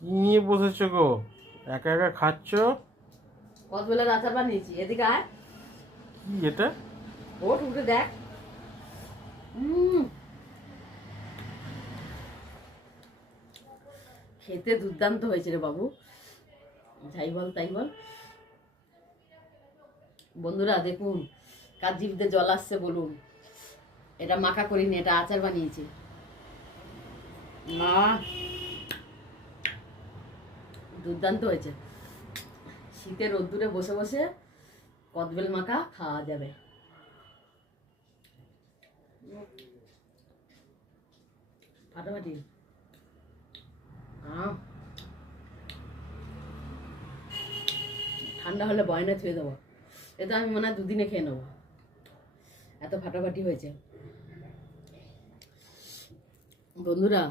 কি নিয়ে বসেছো গো? একা একা খাচ্ছ? কতবেলা আচার বানিয়েছি, এদিকে আয়। কি এটা? ওঠ, উঠে দেখ। উম, খেতে দুর্দান্ত হয়েছে রে বাবু। যাই বল তাই বল। বন্ধুরা দেখুন, কার জিভে জল আসছে বলুন। এটা মাখা করিনি, এটা আচার বানিয়েছি। মা, দুর্দান্ত হয়েছে। শীতের রোদ্দুরে বসে বসে কদবেল মাখা খাওয়া যাবে। ফাটাফাটি। ঠান্ডা হলে বয়নে থুয়ে দেবো। এটা আমি মনে হয় দুদিনে খেয়ে নেবো, এত ফাটাফাটি হয়েছে। বন্ধুরা